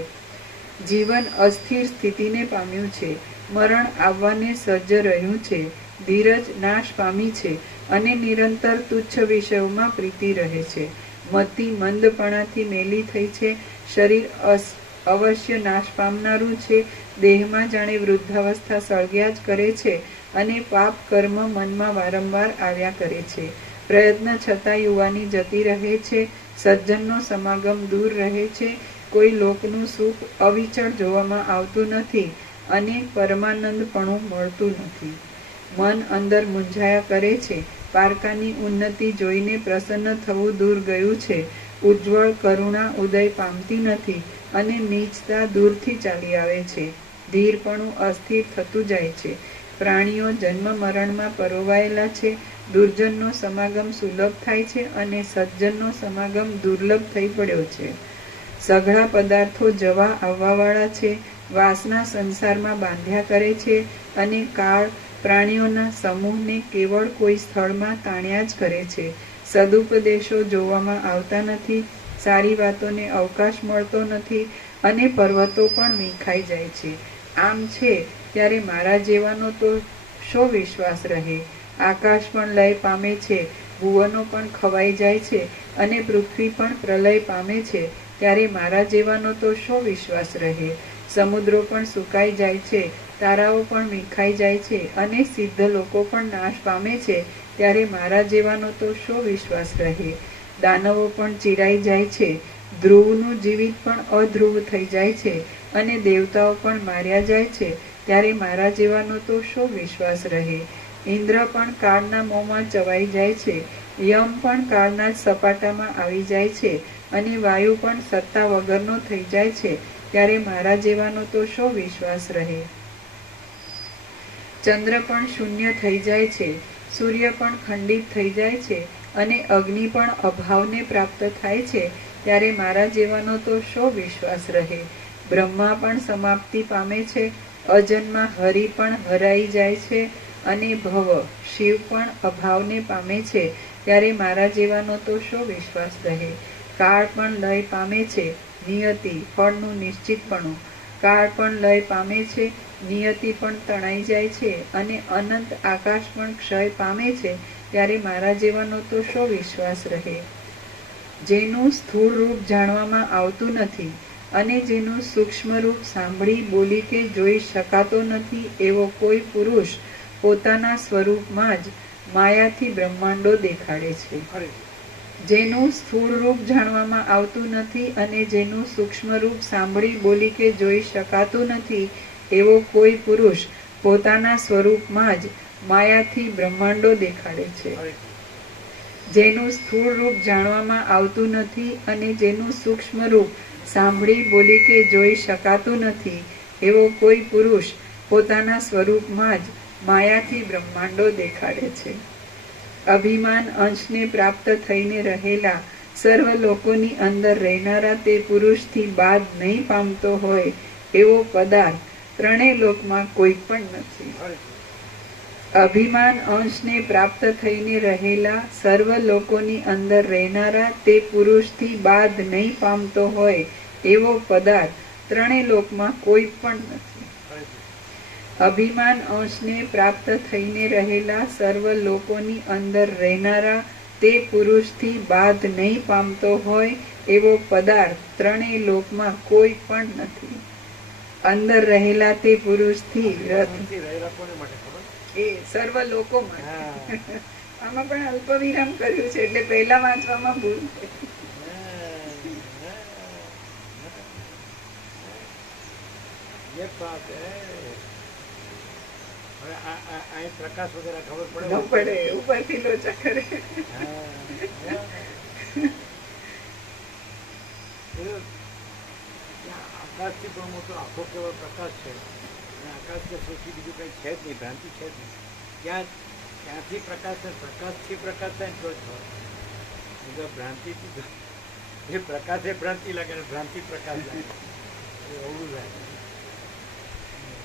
જીવન અસ્થિર સ્થિતિને પામ્યું છે. મરણ આવવાને સજ્જ રહ્યું છે. ધીરજ નાશ પામી છે, અને નિરંતર તુચ્છ વિષયોમાં પ્રીતિ રહે છે. મતિ મંદપણાથી મેલી થઈ છે. શરીર અવશ્ય નાશ પામનારું છે. દેહમાં જાણે વૃદ્ધાવસ્થા સળગ્યા જ કરે છે, અને પાપ કર્મ મનમાં વારંવાર આવ્યા કરે છે. પ્રયત્ન છતાં યુવાની જતી રહે છે. સજ્જનનો સમાગમ દૂર રહે છે. કોઈ લોકનું સુખ અવિચળ જોવામાં આવતું નથી, અને પરમાનંદપણું મળતું નથી. મન અંદર મૂંઝાયા કરે છે. પારકાની ઉન્નતિ જોઈને પ્રસન્ન થવું દૂર ગયું છે. ઉજ્જવળ કરુણા ઉદય પામતી નથી, અને નીચતા દૂરથી ચાલી આવે છે. ધીરપણું અસ્થિર થતું જાય છે. પ્રાણીઓ જન્મ મરણમાં પરોવાયેલા છે. દુર્જનનો સમાગમ સુલભ થાય છે, અને સજ્જનનો સમાગમ દુર્લભ થઈ પડ્યો છે. સઘળા પદાર્થો જવા આવવાવાળા છે. વાસના સંસારમાં બાંધ્યા કરે છે, અને કાળ પ્રાણીઓના સમૂહને કેવળ કોઈ સ્થળમાં તાણ્યા જ કરે છે. સદુપદેશો જોવામાં આવતા નથી. સારી વાતોને અવકાશ મળતો નથી, અને પર્વતો પણ વિખાઈ જાય છે. આમ છે ત્યારે મારા જેવાનો તો શો વિશ્વાસ રહે? આકાશ પણ લય પામે છે. ભુવનો પણ ખવાઈ જાય છે, અને પૃથ્વી પણ પ્રલય પામે છે. ત્યારે મારા જેવાનો તો શો વિશ્વાસ રહે? સમુદ્રો પણ સુકાઈ જાય છે. તારાઓ પણ વિખાઈ જાય છે, અને સિદ્ધ લોકો પણ નાશ પામે છે. ત્યારે મારા જેવાનો તો શો વિશ્વાસ રહે? દાનવો પણ ચીરાઈ જાય છે. ધ્રુવનું જીવિત પણ અધ્રુવ થઈ જાય છે, અને દેવતાઓ પણ માર્યા જાય છે. ત્યારે મારા જેવાનો તો શો વિશ્વાસ રહે? ઇન્દ્ર પણ કાળના મોંમાં ચવાઈ જાય છે. યમ પણ કાળના જ સપાટામાં આવી જાય છે, અને વાયુ પણ સત્તા વગરનો થઈ જાય છે. ત્યારે મારા જેવાનો તો શો વિશ્વાસ રહે? ચંદ્ર પણ શૂન્ય થઈ જાય છે. સૂર્ય પણ ખંડિત થઈ જાય છે, અને અગ્નિ પણ અભાવને પ્રાપ્ત થાય છે. ત્યારે મારા જેવાનો તો શો વિશ્વાસ રહે? બ્રહ્મા પણ સમાપ્તિ પામે છે. અજન્મા હરિ પણ હરાઈ જાય છે, અને ભવ શિવ પણ અભાવને પામે છે. ત્યારે મારા જેવાનો તો શો વિશ્વાસ રહે? કાળ પણ લય પામે છે. નિયતિ ફળનું નિશ્ચિતપણું. કાળ પણ લય પામે છે. નિયતિ પણ તણાઈ જાય છે, અને અનંત આકાશ પણ ક્ષય પામે છે. ત્યારે મારા જેવાનો તો શો વિશ્વાસ રહે? જેનું સ્થૂળ રૂપ જાણવામાં આવતું નથી, અને જેનું સૂક્ષ્મ રૂપ સાંભળી બોલી કે જોઈ શકાતો નથી, એવો કોઈ પુરુષ પોતાના સ્વરૂપમાં જ માયાથી બ્રહ્માંડો દેખાડે છે. જેનું સ્થૂળ રૂપ જાણવામાં આવતું નથી, અને જેનું સૂક્ષ્મ રૂપ સાંભળી બોલી કે જોઈ શકાતું નથી, એવો કોઈ પુરુષ પોતાના સ્વરૂપમાં જ માયાથી બ્રહ્માંડો દેખાડે છે. જેનું સ્થૂળ રૂપ જાણવામાં આવતું નથી, અને જેનું સૂક્ષ્મ રૂપ સાંભળી બોલી કે જોઈ શકાતું નથી, એવો કોઈ પુરુષ પોતાના સ્વરૂપમાં જ માયાથી બ્રહ્માંડો દેખાડે છે. અભિમાન અંશને પ્રાપ્ત થઈને રહેલા સર્વ લોકોની અંદર રહેનારા તે પુરુષથી બાદ નહીં પામતો હોય એવો પદાર્થ ત્રણેય લોકમાં કોઈ પણ નથી. અભિમાન અંશને પ્રાપ્ત થઈને રહેલા સર્વ લોકોની અંદર રહેનારા તે પુરુષથી બાદ નહીં પામતો હોય એવો પદાર્થ ત્રણેય લોકમાં કોઈ પણ નથી. અભિમાન અંશને પ્રાપ્ત થઈને રહેલા સર્વ લોકોની અંદર રહેનારા તે પુરુષથી બાદ નહીં પામતો હોય એવો પદાર્થ ત્રણેય લોકમાં કોઈ પણ નથી. અંદર રહેલા તે પુરુષથી રથ શાંતિ રહેલા કોને માટે ખબર? એ સર્વ લોકો માટે. હા. આમાં પણ અલ્પ વિરામ કર્યું છે એટલે પહેલા વાંચવામાં ભૂલ થઈ. ये बात है. હવે આ પ્રકાશ વગેરે ખબર પડે ન પડે ઉપરથી લોચા કરે. આકાશથી પણ મોટો આખો કેવળ પ્રકાશ છે અને આકાશ કે સૌથી બીજું કંઈ છે જ નહીં, ભ્રાંતિ છે જ નહીં. ત્યાંથી પ્રકાશ થાય, પ્રકાશથી પ્રકાશ થાય ને તો જ હોય. ભ્રાંતિથી એ પ્રકાશે ભ્રાંતિ લાગે ને ભ્રાંતિ પ્રકાશ લાગે, એ અવળું લાગે.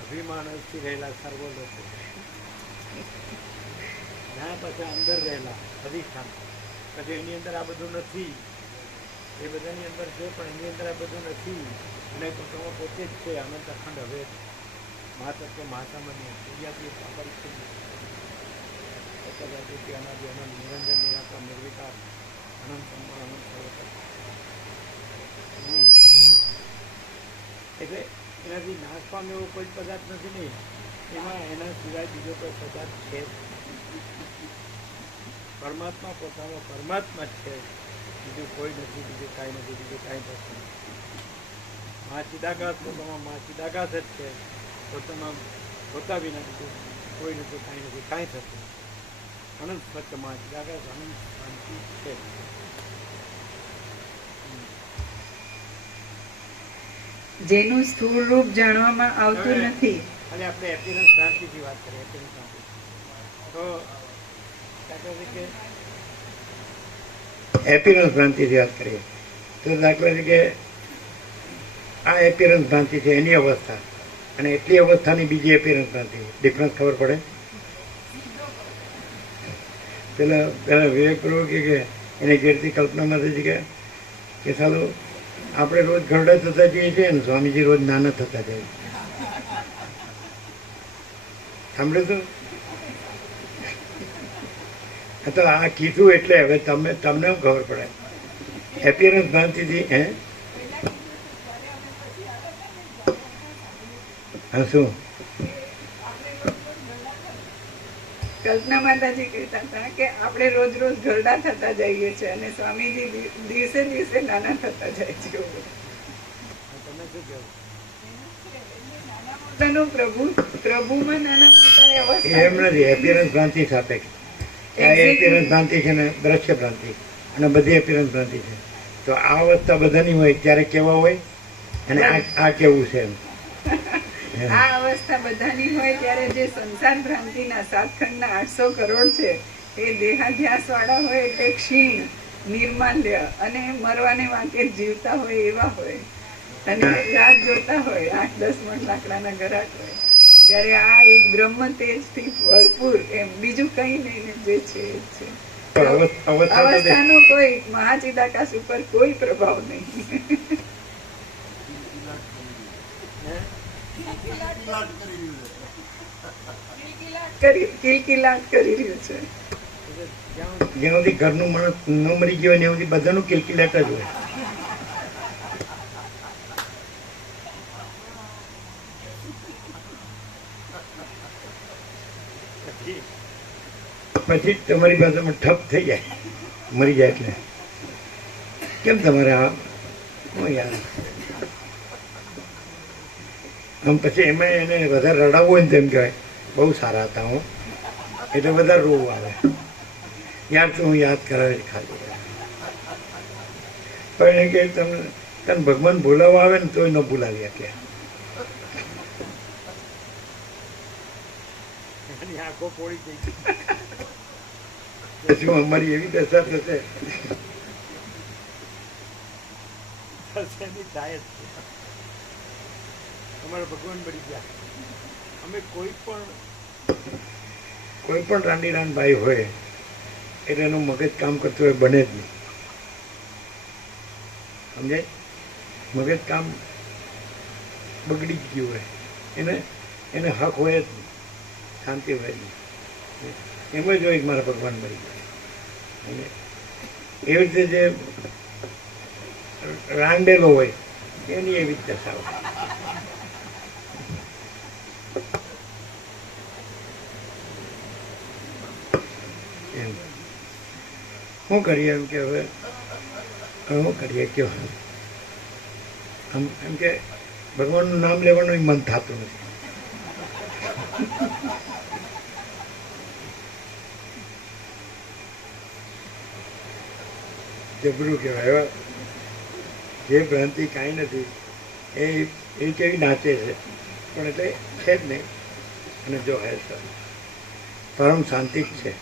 અભિમાનથી રહેલા સર્વ લોકો ના પાછા અંદર રહેલા અધિષ્ઠાન, પછી એની અંદર આ બધું નથી, એ બધાની અંદર છે પણ એની અંદર આ બધું નથી. અને તો તમે પોતે જ છે અનંત અખંડ હવે મહાતત્વ મહાસામાન્ય ક્રિયાથી સ્વાભાવિક છે. અનાદિ અનંત નિરંજન નિરાકાર નિર્વિકાર અનંત સંપૂર્ણ અનંત સર્વત્ર. એટલે એનાથી નાશ પામે એવો કોઈ પદાર્થ નથી નહીં, એમાં એના સિવાય બીજો કોઈ પદાર્થ છે જ. પરમાત્મા પોતાનો પરમાત્મા જ છે, બીજું કોઈ નથી, બીજું કાંઈ નથી, બીજું કાંઈ થતું નથી. મા ચિદાકાશ પોતામાં મા ચિદાકાશ જ છે, પોતામાં પોતા વિના બીજું કોઈ નથી, કાંઈ નથી, કાંઈ થતું નથી. અનંત સ્વચ્છ મા ચિદાકાશ અનંત શાંતિ છે. જેનું સ્થૂળ રૂપ જાણવામાં આવતું નથી. ખાલી આપણે એપિરન્સ ભ્રાંતિથી વાત કરીએ. એપિરન્સ ભ્રાંતિ તો દાખલા તરીકે એપિરન્સ ભ્રાંતિથી વાત કરીએ તો દાખલા તરીકે આ એપિરન્સ ભ્રાંતિ છે એની અવસ્થા અને એટલી અવસ્થાની બીજી એપિરન્સ ભ્રાંતિ, ડિફરન્સ ખબર પડે? પેલા વિવેક પ્રભુ કે એને ઘેરથી કલ્પનામાં થઈ છે કે સાલું આપણે રોજ ઘરડા થતા જઈએ છીએ ને સ્વામીજી રોજ નાના થતા જાય. સાંભળ્યું તો તો આ કીધું એટલે હવે તમને શું ખબર પડે? એપિયરન્સ ભ્રાંતિથી હા શું કલ્પના માતાજી કહેતા હતા કે આપણે રોજ રોજ ઘરડા થતા જઈએ છીએ અને સ્વામીજી દિવસે દિવસે નાના થતા જાય છે. તમે શું કહેવું? પોતાનું પ્રભુમાં નાના મોટા અવસ્થા એમ નથી. એપિયરન્સ ભ્રાંતિ સાપેક્ષ. આ એપિયરન્સ ભ્રાંતિ છે ને દ્રશ્ય ભ્રાંતિ અને બધી એપિયરન્સ ભ્રાંતિ છે. તો આ અવસ્થા બધાની હોય ત્યારે કેવા હોય અને આ કેવું છે એમ. આ અવસ્થા બધાની હોય ત્યારે જે સંસાર ભ્રાંતિના 7 ખંડના 800 કરોડ છે એ દેહાધ્યાસ વાળા હોય એટલે ક્ષીણ નિર્માલ્ય અને મરવાને વાંકે જીવતા હોય એવા હોય અને રાત જોતા હોય 8-10 મણ લાકડાના ગરાટ હોય. જ્યારે આ એક બ્રહ્મ તેજથી ભરપૂર એમ બીજું કઈ નહીં ને જે છે એ છે. અવસ્થાનો કોઈ મહાચિદાકાશ ઉપર કોઈ પ્રભાવ નહીં. કિલકિલાટ કરી રહ્યું છે. જ્યાં સુધી ઘરનું માણસ ન મરી ગયો હોય ત્યાં સુધી બધાનું કિલકિલાટ જ હોય. પછી તમારી ભાષામાં ઠપ થઈ જાય, મરી જાય એટલે કેમ તમારે આ યાર આમ પછી એમાં એને વધારે રડાવવું હોય ને તેમ કહેવાય બહુ સારા હતા હું એટલે વધારે રોવું આવે. યાર તો હું યાદ કરાવે ખાલી પણ એ કે તને ભગવાન બોલાવવા આવે ને તોય ન બોલાવી શકે. એની આંખો પોળી થઈ ગઈ. પછી અમારી એવી દશા થશે એની થાય જ છે. અમારા ભગવાન બળી ગયા. અમે કોઈ પણ કોઈ પણ રાંડીરાન ભાઈ હોય એટલે એનું મગજ કામ કરતું હોય બને જ નહીં. સમજાય? મગજ કામ બગડી જ ગયું હોય એને હક હોય જ નહીં, શાંતિ હોય જ નહીં. એમ જ હોય કે મારા ભગવાન મરી ગયા. એવી રીતે જે રાંડેલો હોય એની એવી જ દશા હોય. એમ શું કરીએ એમ કે હવે શું કરીએ કયો એમ કે ભગવાનનું નામ લેવાનું મન થતું નથી. જબરું કહેવાય. જે ભ્રાંતિ કાંઈ નથી એ કેવી નાચે છે પણ એટલે છે જ નહીં. અને જો હે પરમ શાંતિ જ છે.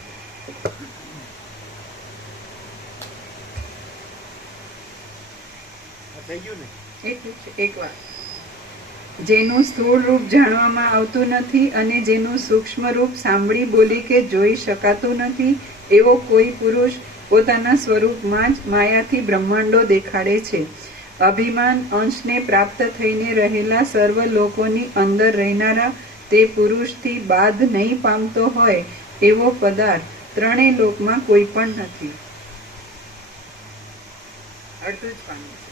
થઈ ગયું ને? એટલું જ એક વાત. જેનું સ્થૂળ રૂપ જાણવામાં આવતું નથી અને જેનું સૂક્ષ્મ રૂપ સાંભળી બોલી કે જોઈ શકાતું નથી એવો કોઈ પુરુષ પોતાના સ્વરૂપમાં જ માયાથી બ્રહ્માંડો દેખાડે છે. અભિમાન અંશને પ્રાપ્ત થઈને રહેલા સર્વ લોકોની અંદર રહેનારા તે પુરુષથી બાદ નહીં પામતો હોય એવો પદાર્થ ત્રણેય લોકમાં કોઈ પણ નથી. અડધું જ પામ્યું છે.